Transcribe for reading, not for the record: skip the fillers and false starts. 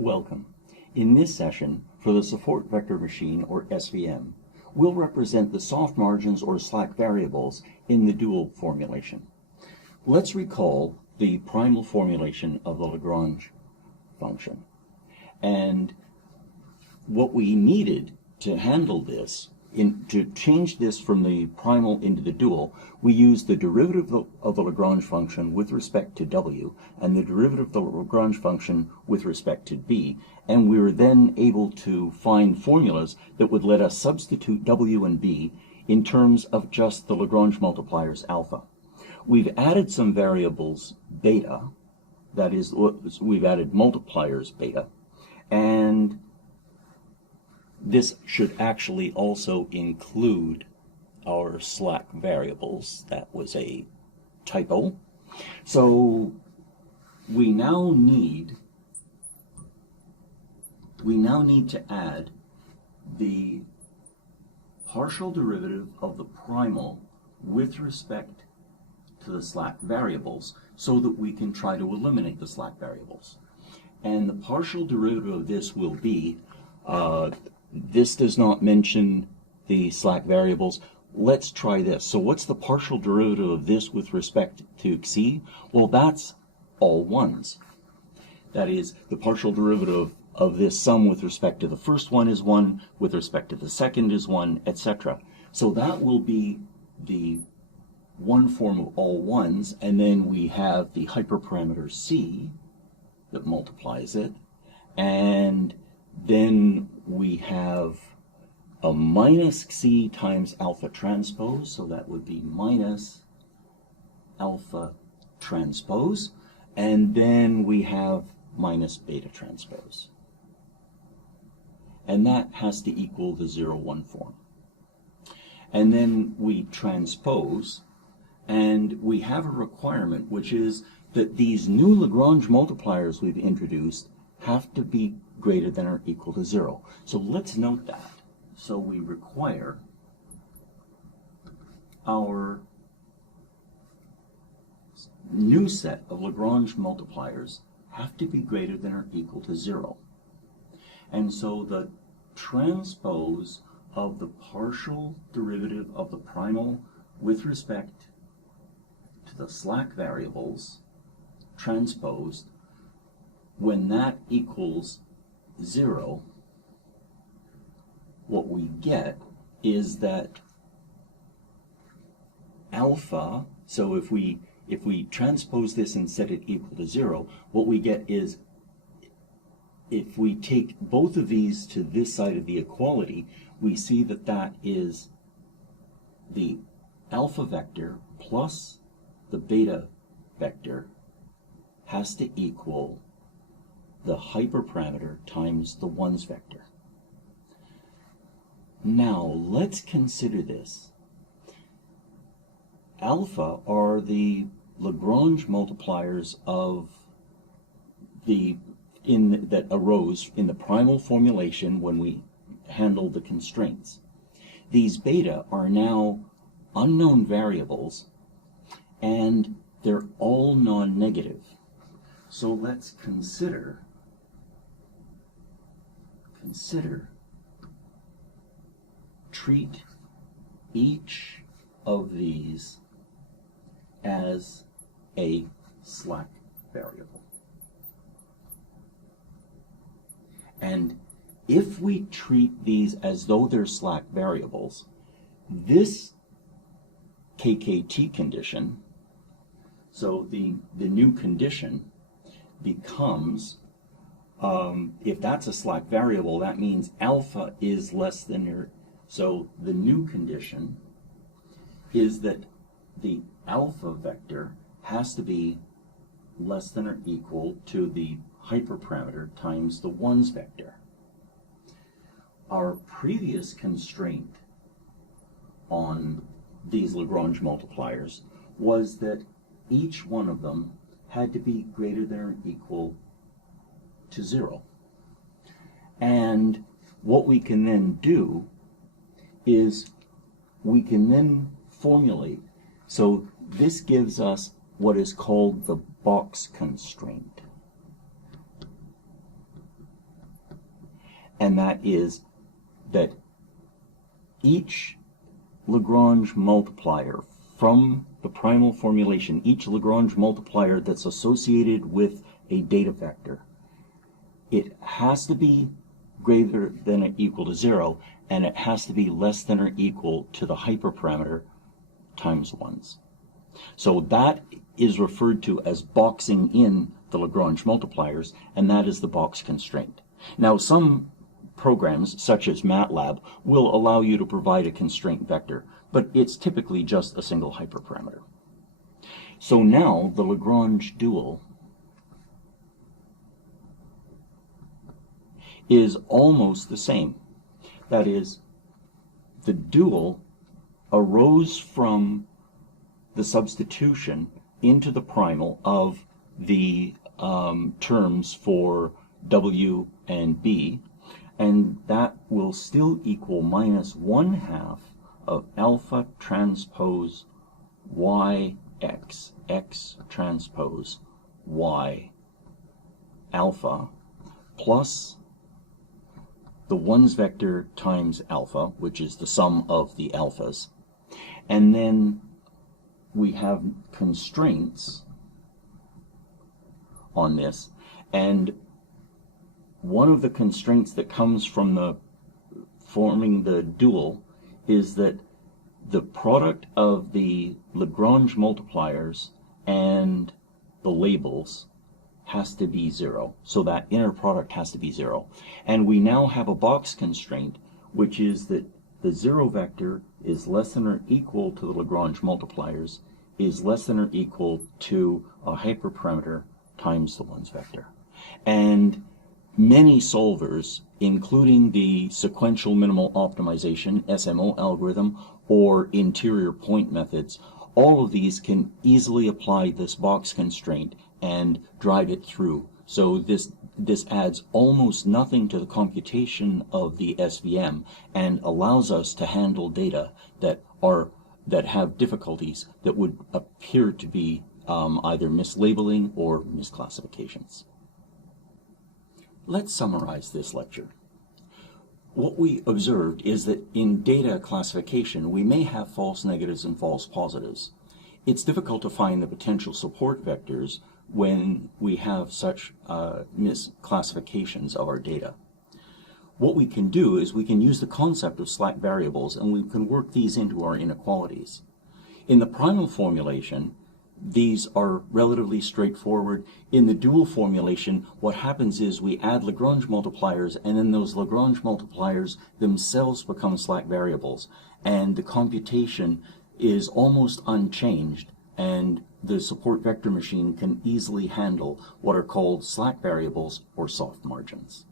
Welcome. In this session, for the support vector machine, or SVM, we'll represent the soft margins or slack variables in the dual formulation. Let's recall the primal formulation of the Lagrange function. And what we needed to handle this, to change this from the primal into the dual, we used the derivative of the Lagrange function with respect to w and the derivative of the Lagrange function with respect to b, and we were then able to find formulas that would let us substitute w and b in terms of just the Lagrange multipliers alpha. We've added some variables beta, that is, we've added multipliers beta, and this should actually also include our slack variables. That was a typo. So we now need to add the partial derivative of the primal with respect to the slack variables so that we can try to eliminate the slack variables. And the partial derivative of this will be this does not mention the slack variables. Let's try this. So what's the partial derivative of this with respect to c? Well, that's all ones. That is, the partial derivative of this sum with respect to the first one is 1, with respect to the second is 1, etc. So that will be the one form of all ones, and then we have the hyperparameter c that multiplies it, and then we have a minus c times alpha transpose, so that would be minus alpha transpose, and then we have minus beta transpose. And that has to equal the 0, 1 form. And then we transpose, and we have a requirement, which is that these new Lagrange multipliers we've introduced have to be greater than or equal to 0. So let's note that. So we require our new set of Lagrange multipliers have to be greater than or equal to 0. And so the transpose of the partial derivative of the primal with respect to the slack variables transposed, when that equals 0, what we get is that alpha, so if we transpose this and set it equal to 0, what we get is, if we take both of these to this side of the equality, we see that that is the alpha vector plus the beta vector has to equal the hyperparameter times the ones vector. Now let's consider this. Alpha are the Lagrange multipliers of that arose in the primal formulation when we handled the constraints. These beta are now unknown variables, and they're all non-negative. So let's consider treat each of these as a slack variable. And if we treat these as though they're slack variables, this KKT condition, so the new condition becomes, if that's a slack variable, that means alpha is less than or, so the new condition is that the alpha vector has to be less than or equal to the hyperparameter times the ones vector. Our previous constraint on these Lagrange multipliers was that each one of them had to be greater than or equal to 0. And what we can then do is we can then formulate. So this gives us what is called the box constraint. and that is that each Lagrange multiplier from the primal formulation, each Lagrange multiplier that's associated with a data vector, it has to be greater than or equal to 0, and it has to be less than or equal to the hyperparameter times 1s. So that is referred to as boxing in the Lagrange multipliers, and that is the box constraint. Now, some programs, such as MATLAB, will allow you to provide a constraint vector, but it's typically just a single hyperparameter. So now the Lagrange dual is almost the same. That is, the dual arose from the substitution into the primal of the terms for W and B, and that will still equal minus 1/2 of alpha transpose y x, x transpose y alpha, plus the 1's vector times alpha, which is the sum of the alphas. And then we have constraints on this, and one of the constraints that comes from the forming the dual is that the product of the Lagrange multipliers and the labels has to be 0. So that inner product has to be 0. And we now have a box constraint, which is that the 0 vector is less than or equal to the Lagrange multipliers, is less than or equal to a hyperparameter times the 1's vector. And many solvers, including the sequential minimal optimization, SMO algorithm, or interior point methods, all of these can easily apply this box constraint and drive it through. So this adds almost nothing to the computation of the SVM and allows us to handle data that have difficulties that would appear to be either mislabeling or misclassifications. Let's summarize this lecture. What we observed is that in data classification, we may have false negatives and false positives. It's difficult to find the potential support vectors when we have such misclassifications of our data. What we can do is we can use the concept of slack variables, and we can work these into our inequalities. In the primal formulation, these are relatively straightforward. In the dual formulation, what happens is we add Lagrange multipliers, and then those Lagrange multipliers themselves become slack variables, and the computation is almost unchanged, and the support vector machine can easily handle what are called slack variables or soft margins.